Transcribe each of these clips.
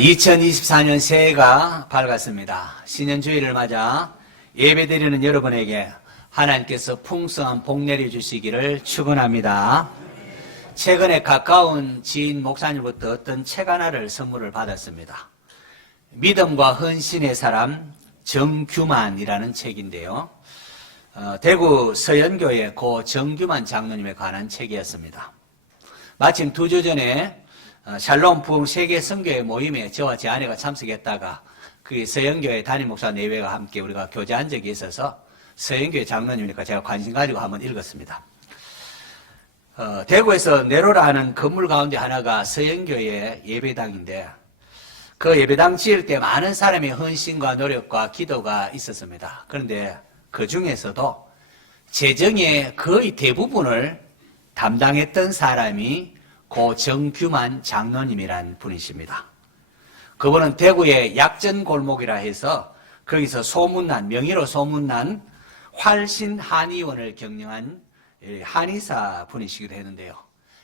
2024년 새해가 밝았습니다. 신년주일을 맞아 예배드리는 여러분에게 하나님께서 풍성한 복 내려주시기를 축원합니다. 최근에 가까운 지인 목사님부터 어떤 책 하나를 선물을 받았습니다. 믿음과 헌신의 사람 정규만이라는 책인데요. 대구 서연교회 고 정규만 장로님에 관한 책이었습니다. 마침 2주 전에 샬롬 부흥 세계 선교회 모임에 저와 제 아내가 참석했다가 그 서연교회 담임 목사 4명과 함께 우리가 교제한 적이 있어서 서연교회 장로님이니까 제가 관심 가지고 한번 읽었습니다. 대구에서 네로라 하는 건물 가운데 하나가 서연교회 예배당인데 그 예배당 지을 때 많은 사람의 헌신과 노력과 기도가 있었습니다. 그런데 그 중에서도 재정의 거의 대부분을 담당했던 사람이 고 정규만 장로님이란 분이십니다. 그분은 대구의 약전골목이라 해서 거기서 소문난, 명의로 소문난 활신 한의원을 경영한 한의사 분이시기도 했는데요.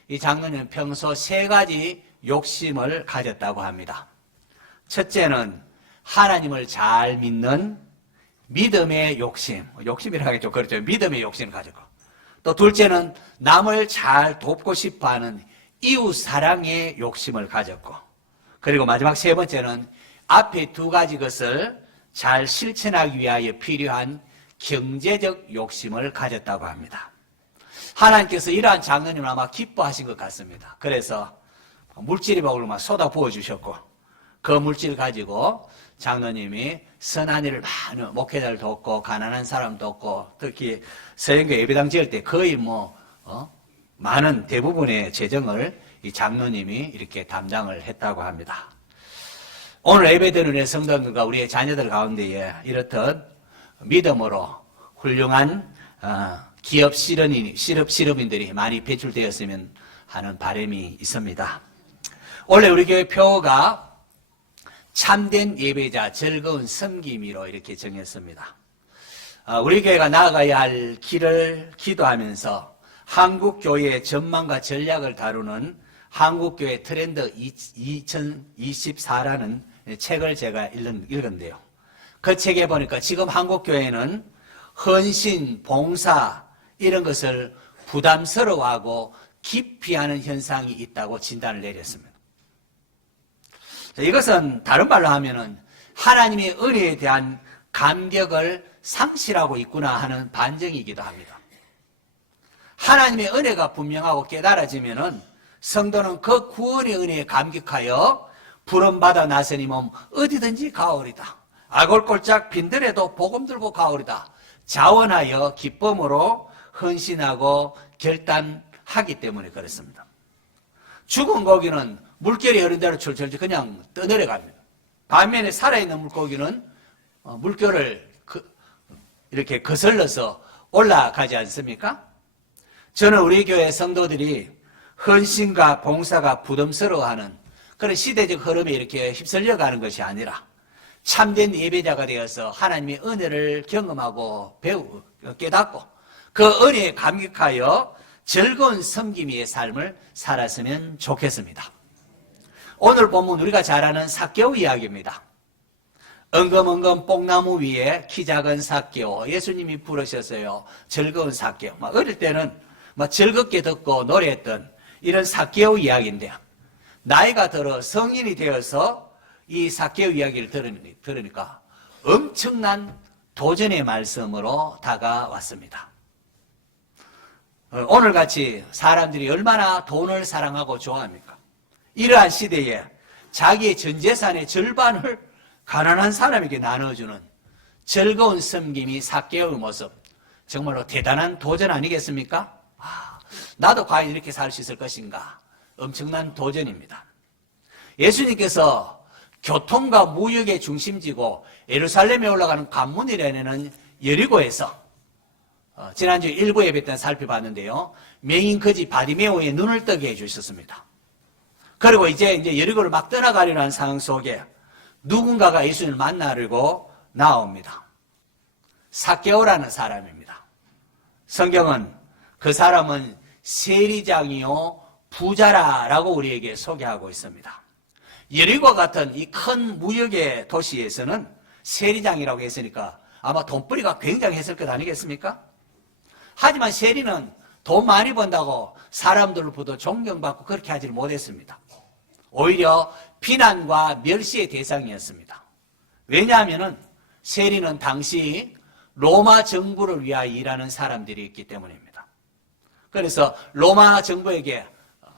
이 장로님은 평소 3가지 욕심을 가졌다고 합니다. 첫째는 하나님을 잘 믿는 믿음의 욕심, 욕심이라 하겠죠. 그렇죠. 믿음의 욕심을 가졌고, 또 둘째는 남을 잘 돕고 싶어하는 이웃 사랑의 욕심을 가졌고, 그리고 마지막 3번째는 앞에 2가지 것을 잘 실천하기 위하여 필요한 경제적 욕심을 가졌다고 합니다. 하나님께서 이러한 장로님을 아마 기뻐하신 것 같습니다. 그래서 물질이박으로 막 쏟아 부어주셨고, 그 물질 가지고 장로님이 선한 일을 많은 목회자를 돕고 가난한 사람 돕고, 특히 서연교 예배당 지을 때 거의 많은 대부분의 재정을 이 장로님이 이렇게 담당을 했다고 합니다. 오늘 예배드리는 성도들과 우리의 자녀들 가운데에 이렇듯 믿음으로 훌륭한 기업 실업인들이 많이 배출되었으면 하는 바람이 있습니다. 원래 우리 교회 표어가 참된 예배자, 즐거운 섬김이로 이렇게 정했습니다. 우리 교회가 나아가야 할 길을 기도하면서 한국교회의 전망과 전략을 다루는 한국교회 트렌드 2024라는 책을 제가 읽은데요. 그 책에 보니까 지금 한국교회는 헌신, 봉사 이런 것을 부담스러워하고 기피하는 현상이 있다고 진단을 내렸습니다. 이것은 다른 말로 하면은 하나님의 은혜에 대한 감격을 상실하고 있구나 하는 반증이기도 합니다. 하나님의 은혜가 분명하고 깨달아지면은 성도는 그 구원의 은혜에 감격하여 부름받아 나서니 몸 어디든지 가오리다. 아골골짝 빈들에도 복음 들고 가오리다. 자원하여 기쁨으로 헌신하고 결단하기 때문에 그렇습니다. 죽은 고기는 물결이 흐른 대로 철철 그냥 떠내려갑니다. 반면에 살아있는 물고기는 물결을 이렇게 거슬러서 올라가지 않습니까? 저는 우리 교회 성도들이 헌신과 봉사가 부담스러워하는 그런 시대적 흐름에 이렇게 휩쓸려 가는 것이 아니라 참된 예배자가 되어서 하나님의 은혜를 경험하고 배우고 깨닫고 그 은혜에 감격하여 즐거운 섬김의 삶을 살았으면 좋겠습니다. 오늘 본문 우리가 잘 아는 삭개오 이야기입니다. 엉금엉금 뽕나무 위에 키 작은 삭개오, 예수님이 부르셨어요. 즐거운 삭개오. 어릴 때는 즐겁게 듣고 노래했던 이런 삭개오 이야기인데요. 나이가 들어 성인이 되어서 이 삭개오 이야기를 들으니까 엄청난 도전의 말씀으로 다가왔습니다. 오늘같이 사람들이 얼마나 돈을 사랑하고 좋아합니까? 이러한 시대에 자기의 전 재산의 절반을 가난한 사람에게 나눠주는 즐거운 섬김이 삭개오의 모습, 정말로 대단한 도전 아니겠습니까? 나도 과연 이렇게 살 수 있을 것인가? 엄청난 도전입니다. 예수님께서 교통과 무역의 중심지고 예루살렘에 올라가는 관문이라는 여리고에서 지난주 일부 예배 때 살펴봤는데요. 맹인 거지 바디메오의 눈을 뜨게 해주셨습니다. 그리고 이제 여리고를 막 떠나가려는 하는 상황 속에 누군가가 예수님을 만나려고 나옵니다. 삭개오라는 사람입니다. 성경은 그 사람은 세리장이요 부자라라고 우리에게 소개하고 있습니다. 여리고 같은 이 큰 무역의 도시에서는 세리장이라고 했으니까 아마 돈벌이가 굉장했을 것 아니겠습니까? 하지만 세리는 돈 많이 번다고 사람들로부터 존경받고 그렇게 하지 못했습니다. 오히려 비난과 멸시의 대상이었습니다. 왜냐하면 세리는 당시 로마 정부를 위하여 일하는 사람들이 있기 때문입니다. 그래서 로마 정부에게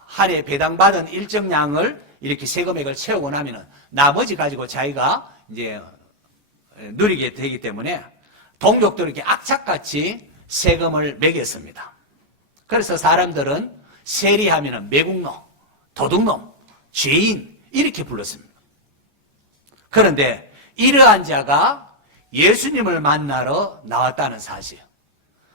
한 해 배당받은 일정량을 이렇게 세금액을 채우고 나면은 나머지 가지고 자기가 이제 누리게 되기 때문에 동족들을 이렇게 악착같이 세금을 매겼습니다. 그래서 사람들은 세리하면은 매국노, 도둑놈, 죄인 이렇게 불렀습니다. 그런데 이러한 자가 예수님을 만나러 나왔다는 사실.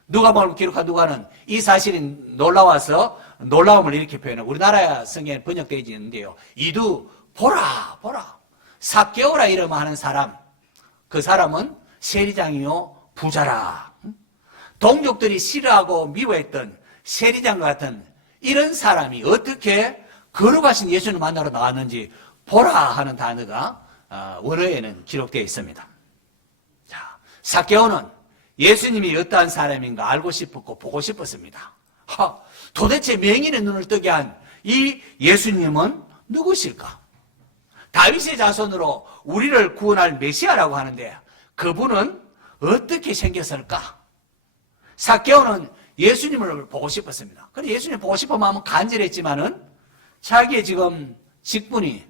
누가복음을 기록한 누가는 이 사실이 놀라워서 놀라움을 이렇게 표현해요. 우리나라 성경에 번역되어 있는데요. 이두 보라 보라 삭개오라 이름하는 사람, 그 사람은 세리장이요 부자라. 동족들이 싫어하고 미워했던 세리장 같은 이런 사람이 어떻게 걸어가신 예수님을 만나러 나왔는지 보라 하는 단어가 원어에는 기록되어 있습니다. 자, 삭개오는 예수님이 어떠한 사람인가 알고 싶었고 보고 싶었습니다. 도대체 맹인의 눈을 뜨게 한 이 예수님은 누구실까? 다윗의 자손으로 우리를 구원할 메시아라고 하는데 그분은 어떻게 생겼을까? 삭개오는 예수님을 보고 싶었습니다. 그런데 예수님 보고 싶은 마음은 간절했지만은 자기의 지금 직업이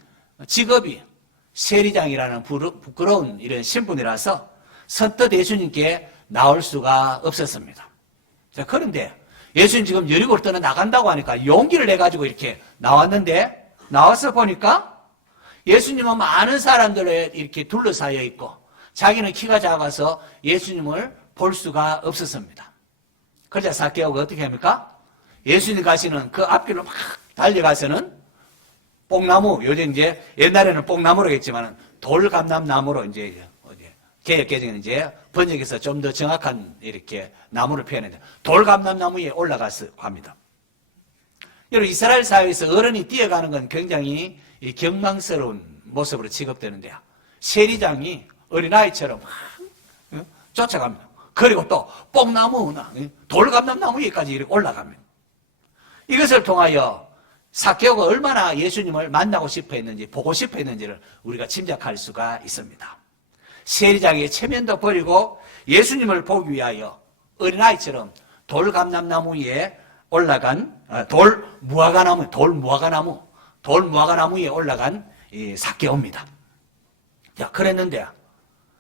세리장이라는 부끄러운 이런 신분이라서 선뜻 예수님께 나올 수가 없었습니다. 자, 그런데 예수님 지금 여리고를 떠나 나간다고 하니까 용기를 내가지고 이렇게 나왔는데 나와서 보니까 예수님은 많은 사람들에 이렇게 둘러싸여 있고 자기는 키가 작아서 예수님을 볼 수가 없었습니다. 그러자 삭개오가 어떻게 합니까? 예수님 가시는 그 앞길로 막 달려가서는 뽕나무, 요즘 이제 옛날에는 뽕나무로 했지만 돌감람나무로 이제 개혁개정은 이제 번역에서 좀 더 정확한 이렇게 나무를 표현했는데 돌감람나무에 올라가서 합니다. 여러분 이스라엘 사회에서 어른이 뛰어가는 건 굉장히 경망스러운 모습으로 취급되는데요. 세리장이 어린아이처럼 막 쫓아갑니다. 그리고 또 뽕나무나 돌감람나무 위까지 이렇게 올라갑니다. 이것을 통하여 삭개오가 얼마나 예수님을 만나고 싶어 했는지 보고 싶어 했는지를 우리가 짐작할 수가 있습니다. 세리장의 체면도 버리고 예수님을 보기 위하여 어린아이처럼 돌감람나무 위에 올라간 돌무화과나무 위에 올라간 삭개오입니다. 자, 그랬는데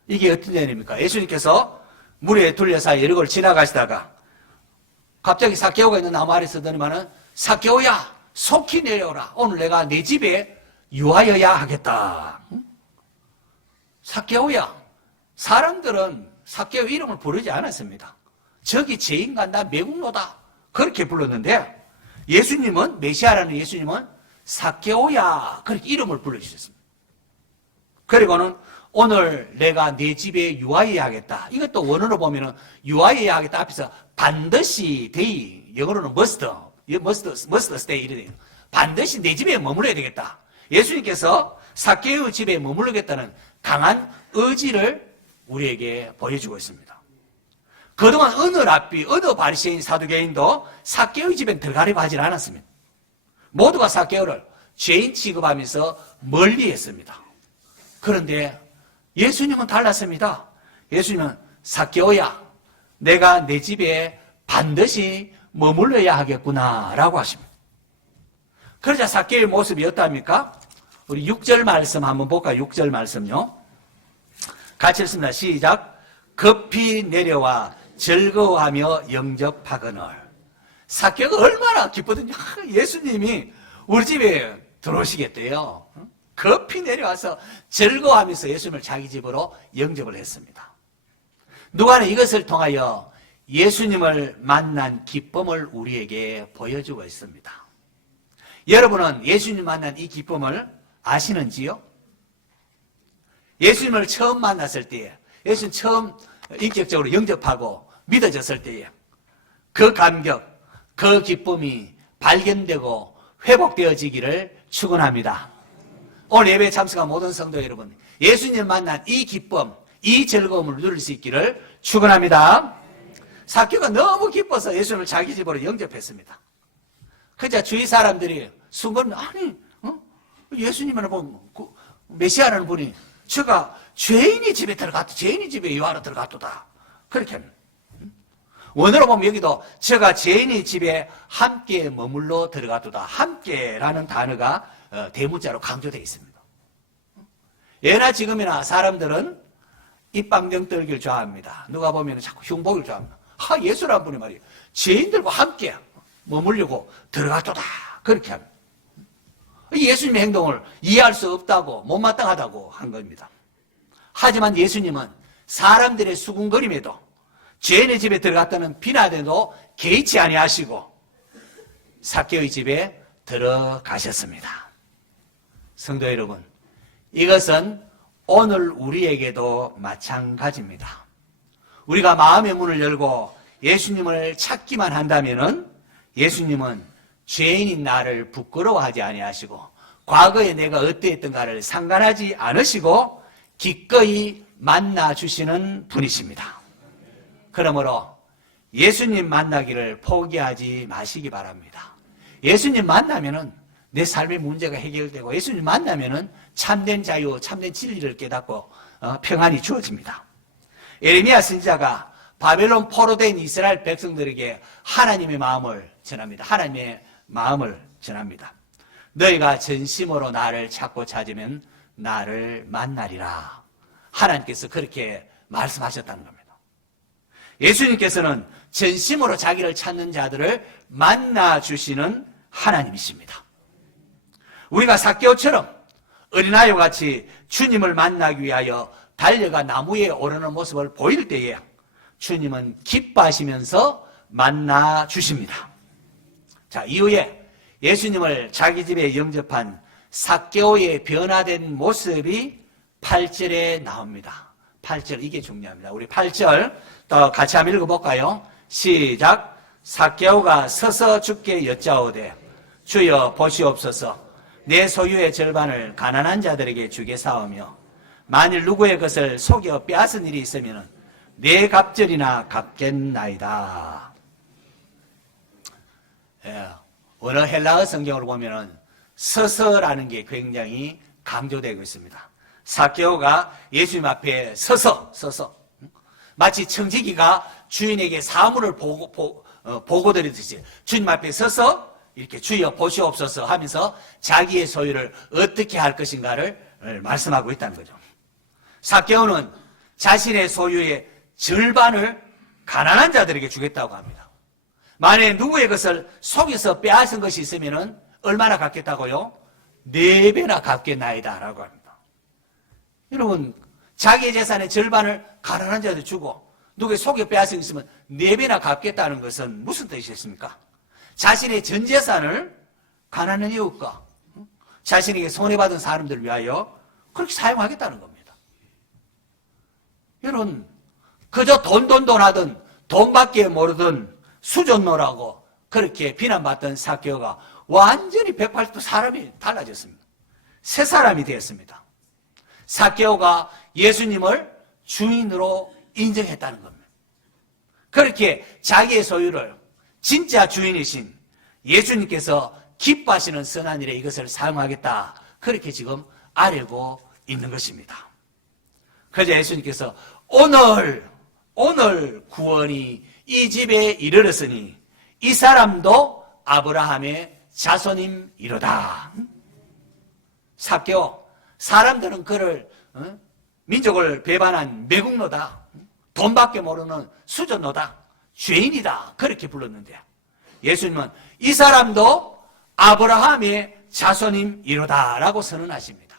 이게 어떤 일입니까? 예수님께서 물에 둘러싸여 여리고를 지나가시다가 갑자기 삭개오가 있는 나무 아래서 더니만은 삭개오야 속히 내려오라. 오늘 내가 내 집에 유하여야 하겠다. 삭개오야. 사람들은 삭개오 이름을 부르지 않았습니다. 저기 죄인 간다, 매국노다 그렇게 불렀는데 예수님은 메시아라는 예수님은 삭개오야 그렇게 이름을 불러주셨습니다. 그리고는 오늘 내가 내 집에 유하여야 하겠다. 이것도 원어로 보면은 유하여야 하겠다 앞에서 반드시 데이 영어로는 must stay 이래 돼요. 반드시 내 집에 머물러야 되겠다. 예수님께서 삭개오의 집에 머무르겠다는 강한 의지를 우리에게 보여주고 있습니다. 그동안 어느 바리새인 사두개인도 삭개오의 집엔 들어가려고 하질 않았습니다. 모두가 삭개오를 죄인 취급하면서 멀리했습니다. 그런데 예수님은 달랐습니다. 예수님은 삭개오야 내가 내 집에 반드시 머물러야 하겠구나 라고 하십니다. 그러자 삭개오의 모습이 어떠합니까? 우리 6절 말씀 한번 볼까요? 6절 말씀요. 같이 읽습니다. 시작. 급히 내려와 즐거워하며 영접하거늘. 삭개오가 얼마나 기쁘든지 예수님이 우리 집에 들어오시겠대요. 급히 내려와서 즐거워하면서 예수님을 자기 집으로 영접을 했습니다. 누가는 이것을 통하여 예수님을 만난 기쁨을 우리에게 보여주고 있습니다. 여러분은 예수님 만난 이 기쁨을 아시는지요? 예수님을 처음 만났을 때에, 예수님 처음 인격적으로 영접하고 믿어졌을 때에 그 감격, 그 기쁨이 발견되고 회복되어지기를 축원합니다. 오늘 예배에 참석한 모든 성도 여러분, 예수님 만난 이 기쁨, 이 즐거움을 누릴 수 있기를 축원합니다. 삭개오가 너무 기뻐서 예수님을 자기 집으로 영접했습니다. 그자 주위 사람들이 순간 아니 예수님을 보면 메시아라는 분이 제가 죄인이 집에 들어갔다, 죄인이 집에 유하러 들어갔도다 그렇게 합니다. 원어로 보면 여기도 제가 죄인의 집에 함께 머물러 들어갔도다. 함께라는 단어가 대문자로 강조되어 있습니다. 예나 지금이나 사람들은 입방정 떨기를 좋아합니다. 누가 보면 자꾸 흉보기를 좋아합니다. 예수라는 분이 말이에요. 죄인들과 함께 머물려고 들어갔도다. 그렇게 합니다. 예수님의 행동을 이해할 수 없다고, 못마땅하다고 한 겁니다. 하지만 예수님은 사람들의 수군거림에도 죄인의 집에 들어갔다는 비난에도 개의치 아니하시고 삭개오의 집에 들어가셨습니다. 성도 여러분, 이것은 오늘 우리에게도 마찬가지입니다. 우리가 마음의 문을 열고 예수님을 찾기만 한다면은 예수님은 죄인인 나를 부끄러워하지 아니하시고 과거에 내가 어떠했던가를 상관하지 않으시고 기꺼이 만나 주시는 분이십니다. 그러므로 예수님 만나기를 포기하지 마시기 바랍니다. 예수님 만나면은 내 삶의 문제가 해결되고 예수님 만나면은 참된 자유, 참된 진리를 깨닫고 평안이 주어집니다. 예레미야 선지자가 바벨론 포로된 이스라엘 백성들에게 하나님의 마음을 전합니다. 하나님의 마음을 전합니다. 너희가 전심으로 나를 찾고 찾으면 나를 만나리라. 하나님께서 그렇게 말씀하셨다는 겁니다. 예수님께서는 전심으로 자기를 찾는 자들을 만나주시는 하나님이십니다. 우리가 삭개오처럼 어린아이와 같이 주님을 만나기 위하여 달려가 나무에 오르는 모습을 보일 때에 주님은 기뻐하시면서 만나주십니다. 자, 이후에 예수님을 자기 집에 영접한 삭개오의 변화된 모습이 8절에 나옵니다. 8절, 이게 중요합니다. 우리 8절 또 같이 한번 읽어볼까요? 시작. 삭개오가 서서 주께 여짜오되 주여 보시옵소서, 내 소유의 절반을 가난한 자들에게 주겠사오며 만일 누구의 것을 속여 빼앗은 일이 있으면 네 갑절이나 갚겠나이다. 원어 헬라어 성경을 보면은 서서라는 게 굉장히 강조되고 있습니다. 삭개오가 예수님 앞에 서서 마치 청지기가 주인에게 사물을 보고드리듯이 주님 앞에 서서 이렇게 주여 보시옵소서 하면서 자기의 소유를 어떻게 할 것인가를 말씀하고 있다는 거죠. 삭개오는 자신의 소유의 절반을 가난한 자들에게 주겠다고 합니다. 만약에 누구의 것을 속여서 빼앗은 것이 있으면 얼마나 갚겠다고요? 4배나 갚겠나이다 라고 합니다. 여러분, 자기의 재산의 절반을 가난한 자들 주고 누구의 속여 빼앗은 것이 있으면 4배나 갚겠다는 것은 무슨 뜻이겠습니까? 자신의 전 재산을 가난한 이웃과 자신에게 손해받은 사람들을 위하여 그렇게 사용하겠다는 겁니다. 여러분, 그저 돈 하던 돈밖에 모르던 수존노라고 그렇게 비난받던 삭개오가 완전히 180도 사람이 달라졌습니다. 새 사람이 되었습니다. 삭개오가 예수님을 주인으로 인정했다는 겁니다. 그렇게 자기의 소유를 진짜 주인이신 예수님께서 기뻐하시는 선한 일에 이것을 사용하겠다, 그렇게 지금 아뢰고 있는 것입니다. 그래서 예수님께서 오늘 구원이 이 집에 이르렀으니 이 사람도 아브라함의 자손임이로다. 삭개오, 사람들은 그를 민족을 배반한 매국노다, 돈밖에 모르는 수전노다, 죄인이다, 그렇게 불렀는데 예수님은 이 사람도 아브라함의 자손임이로다 라고 선언하십니다.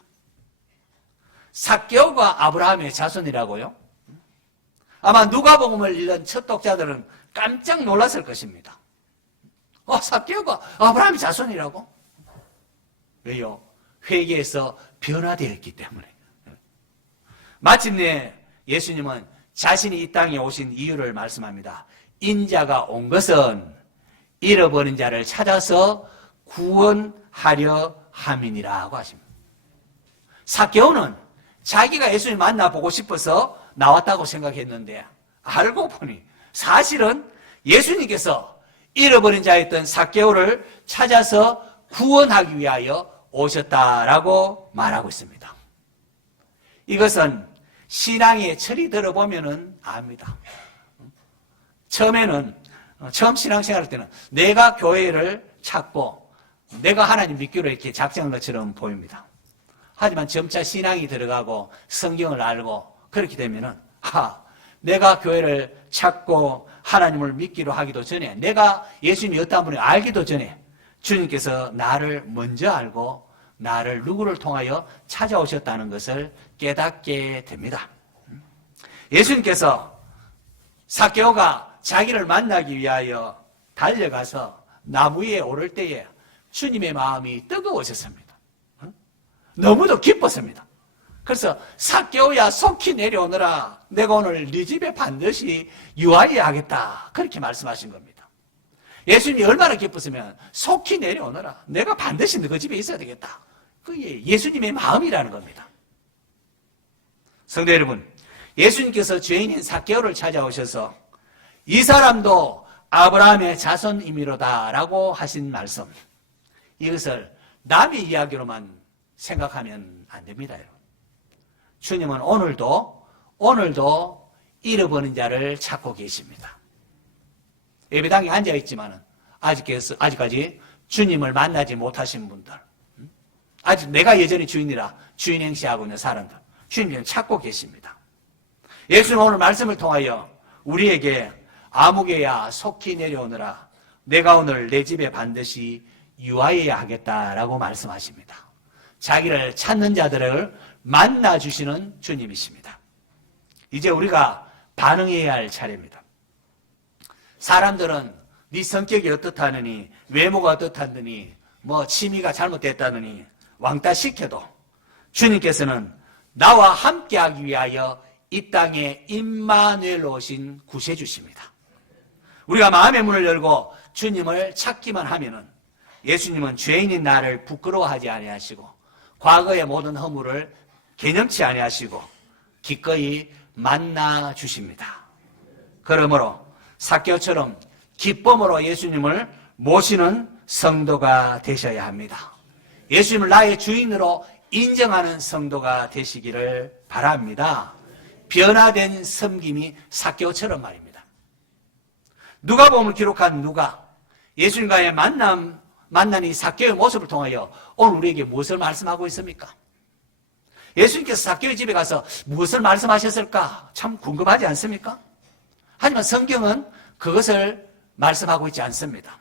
삭개오가 아브라함의 자손이라고요? 아마 누가복음을 읽은 첫 독자들은 깜짝 놀랐을 것입니다. 삭개오가 아브라함의 자손이라고? 왜요? 회개에서 변화되었기 때문에. 마침내 예수님은 자신이 이 땅에 오신 이유를 말씀합니다. 인자가 온 것은 잃어버린 자를 찾아서 구원하려 함이니라고 하십니다. 삭개오는 자기가 예수님 만나보고 싶어서 나왔다고 생각했는데 알고 보니 사실은 예수님께서 잃어버린 자였던 삭개오를 찾아서 구원하기 위하여 오셨다라고 말하고 있습니다. 이것은 신앙의 철이 들어보면 압니다. 처음 신앙생활 때는 내가 교회를 찾고 내가 하나님 믿기로 이렇게 작정한 것처럼 보입니다. 하지만 점차 신앙이 들어가고 성경을 알고 그렇게 되면은 내가 교회를 찾고 하나님을 믿기로 하기도 전에 내가 예수님이 어떤 분을 알기도 전에 주님께서 나를 먼저 알고 나를 누구를 통하여 찾아오셨다는 것을 깨닫게 됩니다. 예수님께서 삭개오가 자기를 만나기 위하여 달려가서 나무 위에 오를 때에 주님의 마음이 뜨거워졌습니다. 너무도 기뻤습니다. 그래서 삭개오야 속히 내려오너라. 내가 오늘 네 집에 반드시 유하게 하겠다. 그렇게 말씀하신 겁니다. 예수님이 얼마나 기뻤으면 속히 내려오너라. 내가 반드시 너 집에 있어야 되겠다. 그게 예수님의 마음이라는 겁니다. 성도 여러분, 예수님께서 죄인인 삭개오를 찾아오셔서 이 사람도 아브라함의 자손이미로다라고 하신 말씀, 이것을 남의 이야기로만 생각하면 안 됩니다, 여러분. 주님은 오늘도 잃어버린 자를 찾고 계십니다. 예배당에 앉아있지만 아직까지 주님을 만나지 못하신 분들, 아직 내가 여전히 주인이라 주인 행시하고 있는 사람들, 주님을 찾고 계십니다. 예수는 오늘 말씀을 통하여 우리에게 아무개야 속히 내려오너라. 내가 오늘 내 집에 반드시 유하여야 하겠다라고 말씀하십니다. 자기를 찾는 자들을 만나주시는 주님이십니다. 이제 우리가 반응해야 할 차례입니다. 사람들은 네 성격이 어떻다느니, 외모가 어떻다느니, 취미가 잘못됐다느니 왕따 시켜도 주님께서는 나와 함께하기 위하여 이 땅에 임마누엘로 오신 구세주십니다. 우리가 마음의 문을 열고 주님을 찾기만 하면은 예수님은 죄인인 나를 부끄러워하지 아니하시고 과거의 모든 허물을 개념치 아니하시고 기꺼이 만나 주십니다. 그러므로 삭개오처럼 기쁨으로 예수님을 모시는 성도가 되셔야 합니다. 예수님을 나의 주인으로 인정하는 성도가 되시기를 바랍니다. 변화된 섬김이 삭개오처럼 말입니다. 누가복음을 기록한 누가 예수님과의 만난 이 삭개오의 모습을 통하여 오늘 우리에게 무엇을 말씀하고 있습니까? 예수님께서 삭개오의 집에 가서 무엇을 말씀하셨을까? 참 궁금하지 않습니까? 하지만 성경은 그것을 말씀하고 있지 않습니다.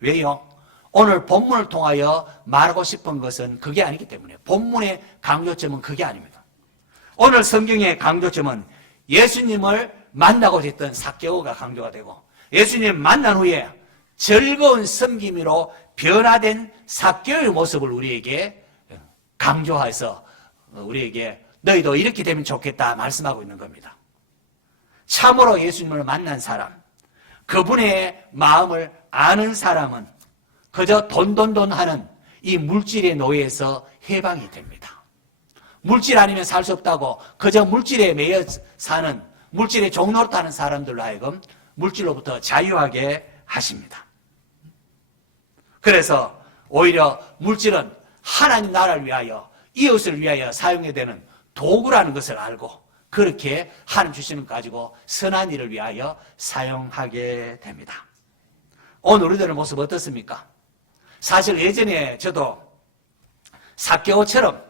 왜요? 오늘 본문을 통하여 말하고 싶은 것은 그게 아니기 때문에 본문의 강조점은 그게 아닙니다. 오늘 성경의 강조점은 예수님을 만나고자 했던 삭개오가 강조가 되고 예수님 만난 후에 즐거운 섬김으로 변화된 삭개오의 모습을 우리에게 강조해서 우리에게 너희도 이렇게 되면 좋겠다 말씀하고 있는 겁니다. 참으로 예수님을 만난 사람, 그분의 마음을 아는 사람은 그저 돈 하는 이 물질의 노예에서 해방이 됩니다. 물질 아니면 살 수 없다고 그저 물질에 매여 사는 물질의 종노릇하는 사람들로 하여금 물질로부터 자유하게 하십니다. 그래서 오히려 물질은 하나님 나라를 위하여 이웃을 위하여 사용해야 되는 도구라는 것을 알고 그렇게 하나님 주시는 것 가지고 선한 일을 위하여 사용하게 됩니다. 오늘 우리들의 모습 어떻습니까? 사실 예전에 저도 삭개오처럼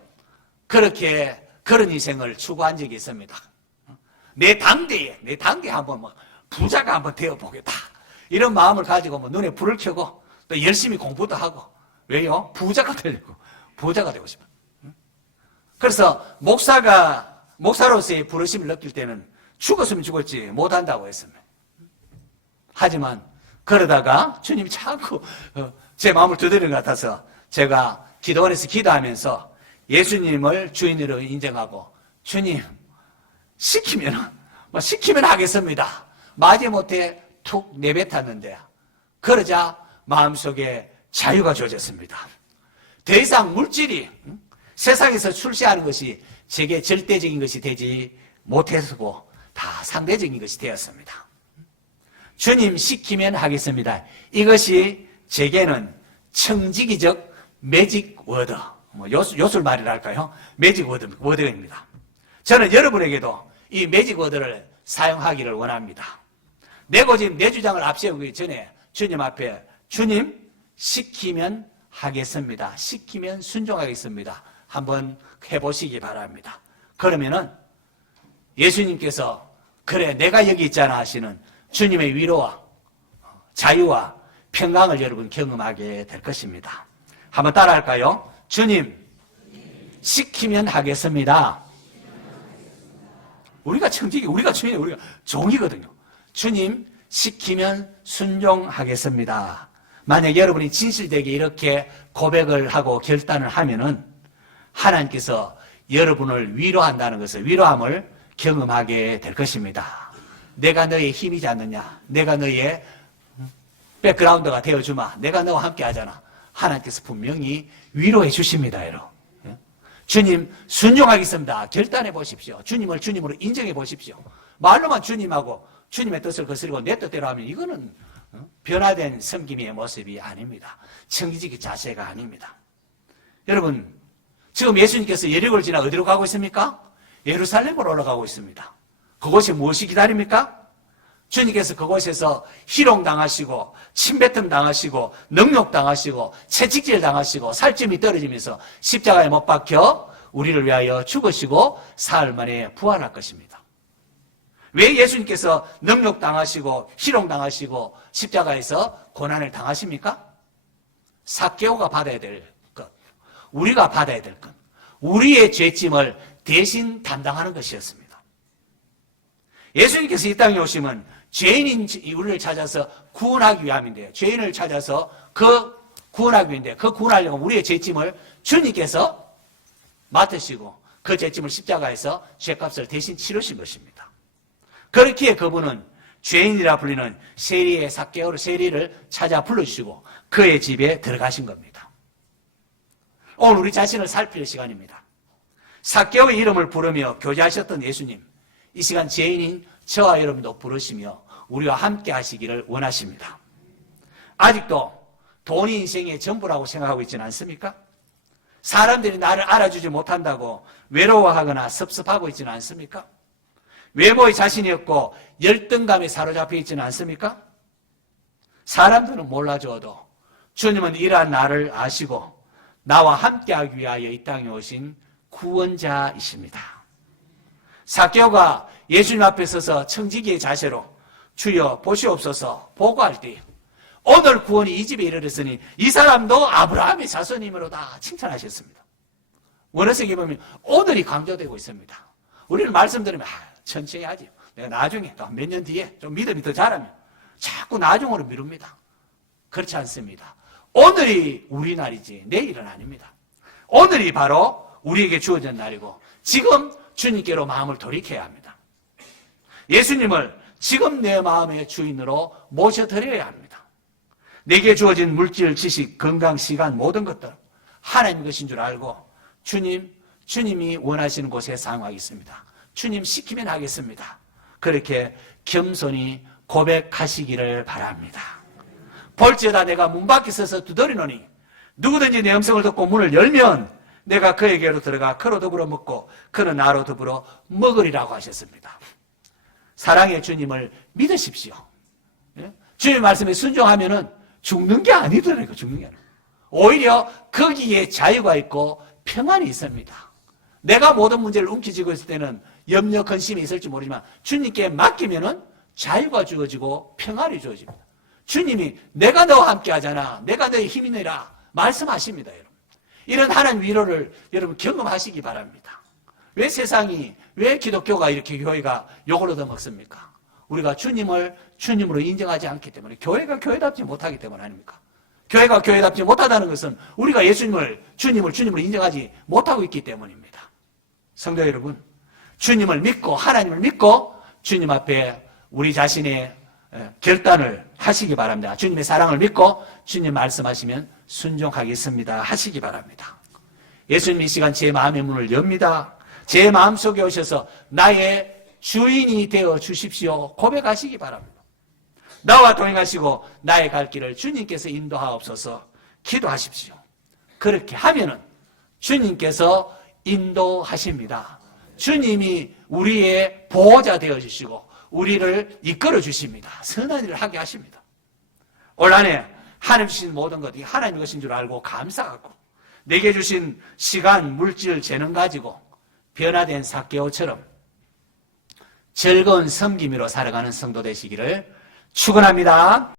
그렇게 그런 인생을 추구한 적이 있습니다. 내 당대에 한번 부자가 한번 되어보겠다. 이런 마음을 가지고 눈에 불을 켜고 또 열심히 공부도 하고. 왜요? 부자가 되고 싶어. 그래서 목사로서의 부르심을 느낄 때는 죽었으면 죽었지 못한다고 했습니다. 하지만 그러다가 주님이 자꾸 제 마음을 두드리는 것 같아서 제가 기도원에서 기도하면서 예수님을 주인으로 인정하고 주님 시키면 하겠습니다. 마지못해 툭 내뱉었는데 그러자 마음속에 자유가 주어졌습니다. 더 이상 물질이 세상에서 출시하는 것이 제게 절대적인 것이 되지 못했고 다 상대적인 것이 되었습니다. 주님 시키면 하겠습니다. 이것이 제게는 청지기적 매직 워드, 요술말이랄까요? 매직 워드입니다. 저는 여러분에게도 이 매직 워드를 사용하기를 원합니다. 내고집 내 주장을 앞세우기 전에 주님 앞에 주님 시키면 하겠습니다. 시키면 순종하겠습니다. 한번 해보시기 바랍니다. 그러면은 예수님께서 그래 내가 여기 있잖아 하시는 주님의 위로와 자유와 평강을 여러분 경험하게 될 것입니다. 한번 따라할까요? 주님 시키면 하겠습니다. 우리가 청지기, 우리가 주인, 우리가 종이거든요. 주님 시키면 순종하겠습니다. 만약 여러분이 진실되게 이렇게 고백을 하고 결단을 하면은 하나님께서 여러분을 위로한다는 것을, 위로함을 경험하게 될 것입니다. 내가 너의 힘이지 않느냐? 내가 너의 백그라운드가 되어주마. 내가 너와 함께 하잖아. 하나님께서 분명히 위로해 주십니다, 여러분. 주님 순종하겠습니다. 결단해 보십시오. 주님을 주님으로 인정해 보십시오. 말로만 주님하고 주님의 뜻을 거스르고 내 뜻대로 하면 이거는 변화된 섬김의 모습이 아닙니다. 청지기 자세가 아닙니다. 여러분, 지금 예수님께서 여리고를 지나 어디로 가고 있습니까? 예루살렘으로 올라가고 있습니다. 그곳이 무엇이 기다립니까? 주님께서 그곳에서 희롱당하시고 침뱉음 당하시고 능욕당하시고 채찍질 당하시고 살점이 떨어지면서 십자가에 못 박혀 우리를 위하여 죽으시고 사흘 만에 부활할 것입니다. 왜 예수님께서 능욕당하시고 희롱당하시고 십자가에서 고난을 당하십니까? 삭개오가 받아야 될 것, 우리가 받아야 될 것, 우리의 죄짐을 대신 담당하는 것이었습니다. 예수님께서 이 땅에 오시면 죄인인 우리를 찾아서 구원하기 위함인데요. 죄인을 찾아서 구원하기 위함인데 그 구원하려면 우리의 죄짐을 주님께서 맡으시고 그 죄짐을 십자가에서 죄값을 대신 치르신 것입니다. 그렇기에 그분은 죄인이라 불리는 세리의 삭개오를 세리를 찾아 불러주시고 그의 집에 들어가신 겁니다. 오늘 우리 자신을 살필 시간입니다. 삭개오의 이름을 부르며 교제하셨던 예수님, 이 시간 죄인인 저와 여러분도 부르시며 우리와 함께 하시기를 원하십니다. 아직도 돈이 인생의 전부라고 생각하고 있지는 않습니까? 사람들이 나를 알아주지 못한다고 외로워하거나 섭섭하고 있지는 않습니까? 외모에 자신이 없고 열등감에 사로잡혀 있지는 않습니까? 사람들은 몰라줘도 주님은 이러한 나를 아시고 나와 함께하기 위하여 이 땅에 오신 구원자이십니다. 삭개오가 예수님 앞에 서서 청지기의 자세로 주여 보시옵소서 보고할 때 오늘 구원이 이 집에 이르렀으니 이 사람도 아브라함의 자손이므로다 칭찬하셨습니다. 원어석에 보면 오늘이 강조되고 있습니다. 우리는 말씀 들으면 천천히 하지. 내가 나중에 또 몇 년 뒤에 좀 믿음이 더 자라면 자꾸 나중으로 미룹니다. 그렇지 않습니다. 오늘이 우리 날이지 내일은 아닙니다. 오늘이 바로 우리에게 주어진 날이고 지금 주님께로 마음을 돌이켜야 합니다. 예수님을 지금 내 마음의 주인으로 모셔드려야 합니다. 내게 주어진 물질, 지식, 건강, 시간 모든 것들 하나님 것인 줄 알고 주님이 원하시는 곳에 사용하겠습니다. 주님 시키면 하겠습니다. 그렇게 겸손히 고백하시기를 바랍니다. 볼지어다 내가 문 밖에 서서 두드리노니 누구든지 내 음성을 듣고 문을 열면 내가 그에게로 들어가 그로 더불어 먹고 그는 나로 더불어 먹으리라고 하셨습니다. 사랑의 주님을 믿으십시오. 주님의 말씀에 순종하면은 죽는 게 아니더라고요. 죽는 게 아니에요. 오히려 거기에 자유가 있고 평안이 있습니다. 내가 모든 문제를 움켜쥐고 있을 때는 염려, 근심이 있을지 모르지만 주님께 맡기면은 자유가 주어지고 평안이 주어집니다. 주님이 내가 너와 함께 하잖아. 내가 너의 힘이 되라. 말씀하십니다, 여러분. 이런 하나님 위로를 여러분 경험하시기 바랍니다. 왜 세상이, 왜 기독교가 이렇게 교회가 욕을 얻어먹습니까? 우리가 주님을 주님으로 인정하지 않기 때문에 교회가 교회답지 못하기 때문 아닙니까? 교회가 교회답지 못하다는 것은 우리가 예수님을 주님으로 인정하지 못하고 있기 때문입니다. 성도 여러분, 주님을 믿고 하나님을 믿고 주님 앞에 우리 자신의 결단을 하시기 바랍니다. 주님의 사랑을 믿고 주님 말씀하시면 순종하겠습니다 하시기 바랍니다. 예수님 이 시간 제 마음의 문을 엽니다. 제 마음속에 오셔서 나의 주인이 되어 주십시오. 고백하시기 바랍니다. 나와 동행하시고 나의 갈 길을 주님께서 인도하옵소서. 기도하십시오. 그렇게 하면은 주님께서 인도하십니다. 주님이 우리의 보호자 되어주시고 우리를 이끌어 주십니다. 선한 일을 하게 하십니다. 올 한해 하나님 주신 모든 것이 하나님 것인 줄 알고 감사하고 내게 주신 시간, 물질, 재능 가지고 변화된 삭개오처럼 즐거운 섬김으로 살아가는 성도 되시기를 축원합니다.